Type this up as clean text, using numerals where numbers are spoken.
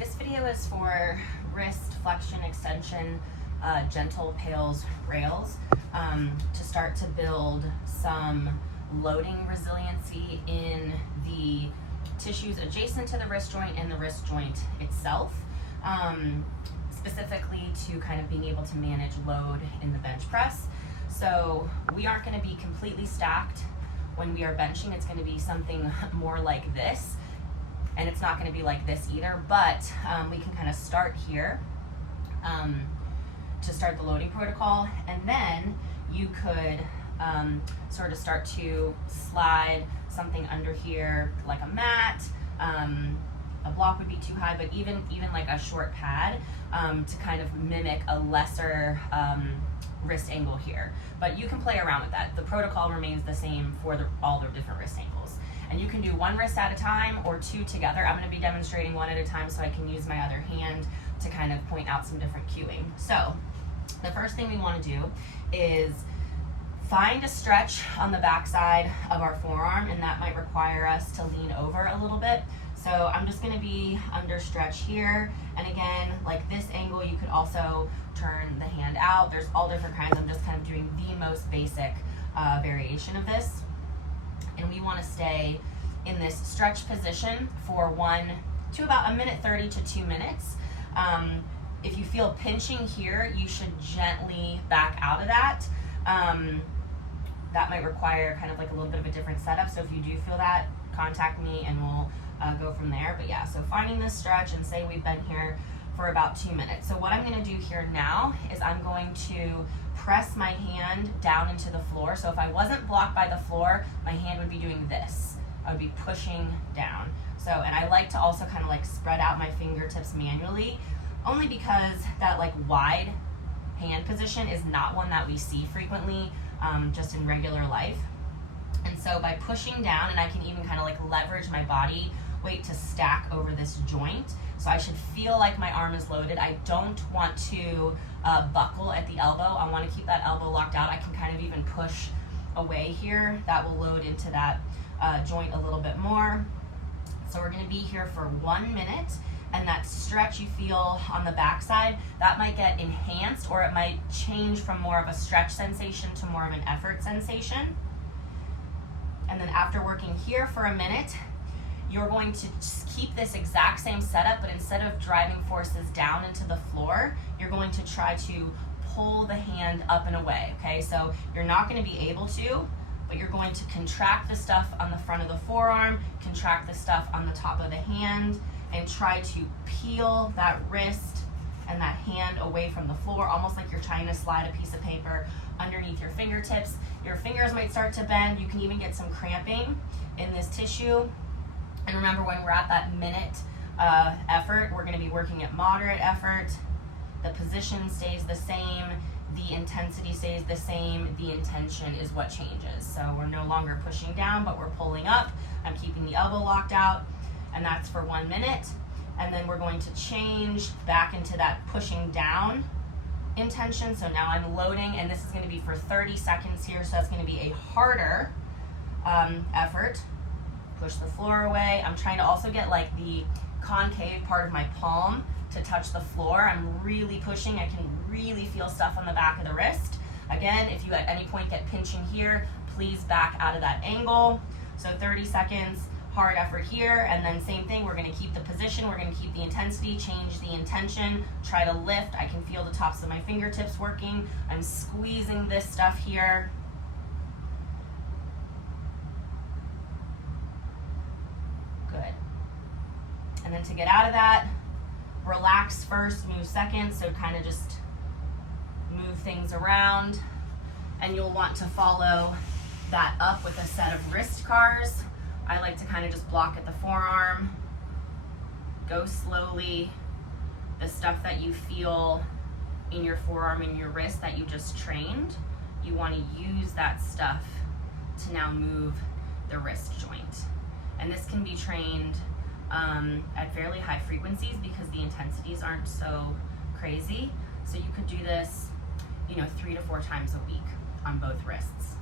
This video is for wrist flexion extension, gentle PAILS rails to start to build some loading resiliency in the tissues adjacent to the wrist joint and the wrist joint itself, specifically to kind of being able to manage load in the bench press. So we aren't going to be completely stacked when we are benching. It's going to be something more like this. And it's not going to be like this either, but we can kind of start here to start the loading protocol, and then you could sort of start to slide something under here like a mat. A block would be too high, but even like a short pad to kind of mimic a lesser wrist angle here. But you can play around with that. The protocol remains the same for all the different wrist angles. And you can do one wrist at a time or two together. I'm going to be demonstrating one at a time so I can use my other hand to kind of point out some different cueing. So the first thing we want to do is find a stretch on the backside of our forearm, and that might require us to lean over a little bit. So I'm just going to be under stretch here, and again, like this angle, you could also turn the hand out. There's all different kinds. I'm just kind of doing the most basic variation of this. And we want to stay in this stretch position for 1 to about 1:30 to 2 minutes. If you feel pinching here, you should gently back out of that. That might require kind of like a little bit of a different setup. So if you do feel that, contact me and we'll go from there. But yeah, so finding this stretch, and say we've been here for about 2 minutes. So what I'm going to do here now is I'm going to press my hand down into the floor. So if I wasn't blocked by the floor, my hand would be doing this. I would be pushing down. So, and I like to also kind of like spread out my fingertips manually, only because that like wide hand position is not one that we see frequently just in regular life. And so by pushing down, and I can even kind of like leverage my body weight to stack over this joint. So I should feel like my arm is loaded. I don't want to buckle at the elbow. I want to keep that elbow locked out. I can kind of even push away here. That will load into that joint a little bit more. So we're going to be here for 1 minute, and that stretch you feel on the backside, that might get enhanced, or it might change from more of a stretch sensation to more of an effort sensation. And then after working here for a minute, you're going to keep this exact same setup, but instead of driving forces down into the floor, you're going to try to pull the hand up and away, okay? So you're not going to be able to, but you're going to contract the stuff on the front of the forearm, contract the stuff on the top of the hand, and try to peel that wrist and that hand away from the floor, almost like you're trying to slide a piece of paper underneath your fingertips. Your fingers might start to bend. You can even get some cramping in this tissue. And remember, when we're at that minute effort, we're going to be working at moderate effort. The position stays the same. The intensity stays the same. The intention is what changes. So we're no longer pushing down, but we're pulling up. I'm keeping the elbow locked out, and that's for 1 minute. And then we're going to change back into that pushing down intention. So now I'm loading, and this is going to be for 30 seconds here. So that's going to be a harder effort. Push the floor away. I'm trying to also get like the concave part of my palm to touch the floor. I'm really pushing. I can really feel stuff on the back of the wrist. Again, if you at any point get pinching here, please back out of that angle. So 30 seconds, hard effort here, and then same thing, we're going to keep the position, we're going to keep the intensity, change the intention, try to lift. I can feel the tops of my fingertips working. I'm squeezing this stuff here. Good. And then to get out of that, relax first, move second. So kind of just move things around, and you'll want to follow that up with a set of wrist cars. I like to kind of just block at the forearm, go slowly. The stuff that you feel in your forearm and your wrist that you just trained, you want to use that stuff to now move the wrist joint. And this can be trained at fairly high frequencies because the intensities aren't so crazy. So you could do this, 3 to 4 times a week on both wrists.